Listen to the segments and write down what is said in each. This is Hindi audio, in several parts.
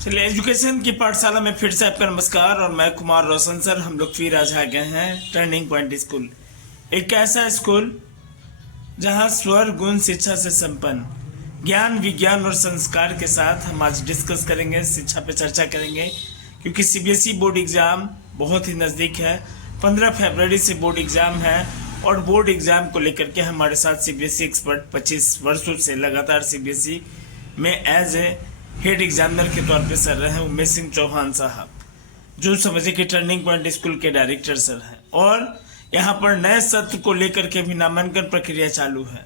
चलिए, एजुकेशन की पाठशाला में फिर से आपका नमस्कार। और मैं कुमार रोशन सर, हम लोग फिर आज आ गए हैं टर्निंग पॉइंट स्कूल। एक ऐसा स्कूल जहां स्वर गुण शिक्षा से संपन्न ज्ञान विज्ञान और संस्कार के साथ हम आज डिस्कस करेंगे, शिक्षा पे चर्चा करेंगे। क्योंकि सीबीएसई बोर्ड एग्जाम बहुत ही नज़दीक है, 15 फरवरी से बोर्ड एग्जाम है। और बोर्ड एग्जाम को लेकर के हमारे साथ सीबीएसई एक्सपर्ट 25 वर्षों से लगातार सीबीएसई में एज ए हेड एग्जामिनर के तौर पे सर रहे हैं उमेश सिंह चौहान साहब, जो समझे कि टर्निंग पॉइंट स्कूल के डायरेक्टर सर हैं। और यहाँ पर नए सत्र को लेकर के भी नामांकन प्रक्रिया चालू है।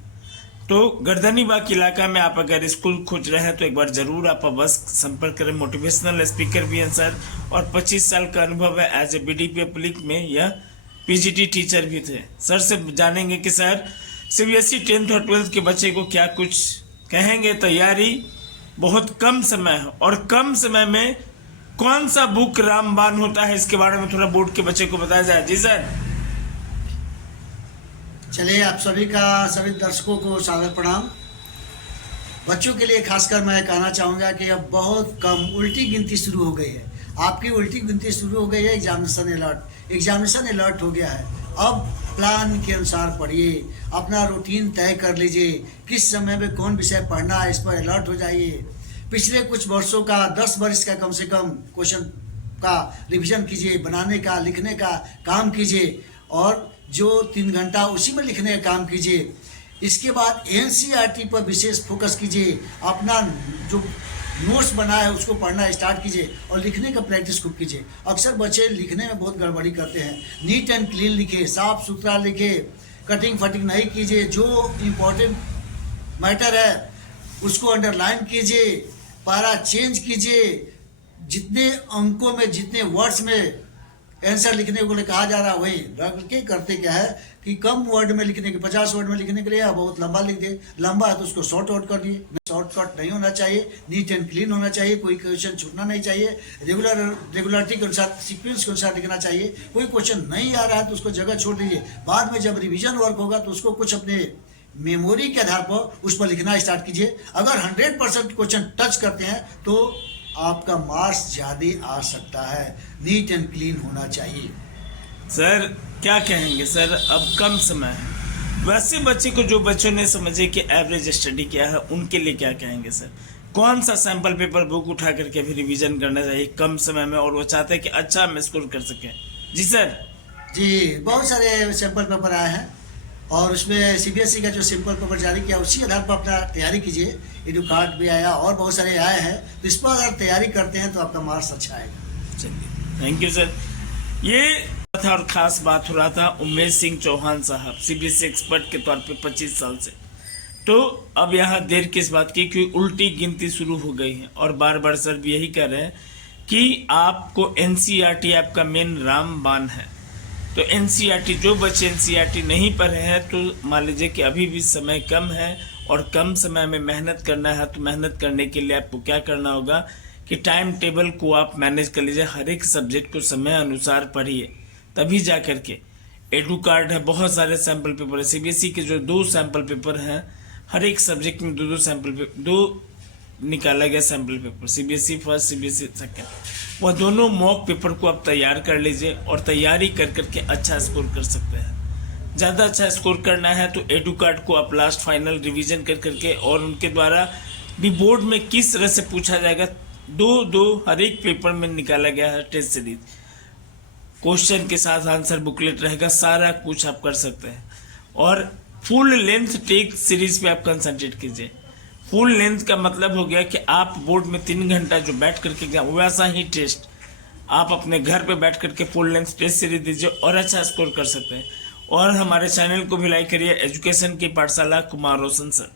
तो गर्दनीबाग इलाका में आप अगर स्कूल खोज रहे हैं तो एक बार जरूर आप अवश्य संपर्क करें। मोटिवेशनल स्पीकर भी हैं सर, और 25 साल का अनुभव है एज ए बीडीपी पब्लिक में। यह पीजीटी टीचर भी थे। सर से जानेंगे कि सर सीबीएसई 10th और 12th के बच्चे को क्या कुछ कहेंगे। तैयारी बहुत कम समय है, और कम समय में कौन सा बुक रामबाण होता है, इसके बारे में थोड़ा बोर्ड के बच्चे को बताया जाए। जी सर। चलिए, आप सभी दर्शकों को सादर प्रणाम। बच्चों के लिए खासकर मैं कहना चाहूँगा कि अब बहुत कम उल्टी गिनती शुरू हो गई है। आपकी उल्टी गिनती शुरू हो गई है। एग्जामिनेशन अलर्ट हो गया है। अब प्लान के अनुसार पढ़िए, अपना रूटीन तय कर लीजिए, किस समय में कौन विषय पढ़ना है, इस पर अलर्ट हो जाइए। पिछले कुछ वर्षों का 10 वर्ष का कम से कम क्वेश्चन का रिवीजन कीजिए, बनाने का लिखने का काम कीजिए, और जो 3 घंटा उसी में लिखने का काम कीजिए। इसके बाद एनसीईआरटी पर विशेष फोकस कीजिए। अपना जो नोट्स बना है उसको पढ़ना स्टार्ट कीजिए, और लिखने का प्रैक्टिस खूब कीजिए। अक्सर बच्चे लिखने में बहुत गड़बड़ी करते हैं। नीट एंड क्लीन लिखे, साफ सुथरा लिखे, कटिंग फटिंग नहीं कीजिए। जो इम्पोर्टेंट मैटर है उसको अंडरलाइन कीजिए, पैरा चेंज कीजिए। जितने अंकों में, जितने वर्ड्स में आंसर लिखने को कहा जा रहा है वही रख के करते क्या है कि कम वर्ड में लिखने के 50 वर्ड में लिखने के लिए बहुत लंबा लिख दे। लंबा है तो उसको शॉर्ट आउट कर दिए। शॉर्टकट नहीं होना चाहिए, नीट एंड क्लीन होना चाहिए। कोई क्वेश्चन छूटना नहीं चाहिए। रेगुलरिटी के अनुसार, सीक्वेंस के अनुसार लिखना चाहिए। कोई क्वेश्चन नहीं आ रहा है तो उसको जगह छोड़ दीजिए। बाद में जब रिविजन वर्क होगा तो उसको कुछ अपने मेमोरी के आधार पर उस पर लिखना स्टार्ट कीजिए। अगर 100% क्वेश्चन टच करते हैं तो आपका मार्क्स ज़्यादा आ सकता है। नीट एंड क्लीन होना चाहिए। सर क्या कहेंगे सर, अब कम समय है, वैसे बच्चे को जो बच्चों ने समझे कि एवरेज स्टडी किया है उनके लिए क्या कहेंगे सर? कौन सा सैंपल पेपर बुक उठा करके भी रिवीजन करना चाहिए कम समय में, और वो चाहते हैं कि अच्छा हम स्कोर कर सकें? जी सर। जी, बहुत सारे सैंपल पेपर आए हैं, और उसमें सीबीएसई का जो सैंपल पेपर जारी किया उसी आधार पर अपना तैयारी कीजिए। एडू कार्ड भी आया और बहुत सारे आए हैं, तो इस पर अगर तैयारी करते हैं तो आपका मार्क्स अच्छा आएगा। चलिए, थैंक यू सर। ये था और खास बात हो रहा था उमेश सिंह चौहान साहब, सीबीएसई एक्सपर्ट के तौर पे 25 साल से। तो अब यहाँ देर किस बात की, क्योंकि उल्टी गिनती शुरू हो गई है। और बार बार सर भी यही कह रहे हैं कि आपको एनसीईआरटी आपका मेन रामबाण है। तो एनसीईआरटी, जो बच्चे एनसीईआरटी नहीं पढ़े हैं तो मान लीजिए कि अभी भी समय कम है, और कम समय में मेहनत करना है। तो मेहनत करने के लिए आपको क्या करना होगा कि टाइम टेबल को आप मैनेज कर लीजिए। हर एक सब्जेक्ट को समय अनुसार पढ़िए, तभी जा कर के एडू कार्ड है, बहुत सारे सैम्पल पेपर है। सीबीएसई के जो 2 सैम्पल पेपर हैं, हर एक सब्जेक्ट में 2 सैम्पल पेपर, 2 निकाला गया sample paper, CBSE first, CBSE second. वह दोनों मॉक पेपर को आप तैयार कर लीजिए, और तैयारी कर करके अच्छा स्कोर कर सकते हैं। ज़्यादा अच्छा स्कोर करना है तो एडू कार्ड को आप लास्ट फाइनल रिवीजन कर करके, और उनके द्वारा भी बोर्ड में किस तरह से पूछा जाएगा, 2 हर एक पेपर में निकाला गया है टेस्ट सीरीज, क्वेश्चन के साथ आंसर बुकलेट रहेगा, सारा कुछ आप कर सकते हैं। और फुल लेंथ टेस्ट सीरीज पे आप कंसंट्रेट कीजिए। फुल लेंथ का मतलब हो गया कि आप बोर्ड में 3 घंटा जो बैठ करके एग्जाम, वैसा ही टेस्ट आप अपने घर पे बैठ करके फुल लेंथ टेस्ट सीरीज दीजिए और अच्छा स्कोर कर सकते हैं। और हमारे चैनल को भी लाइक करिए, एजुकेशन की पाठशाला कुमार रोशन सर।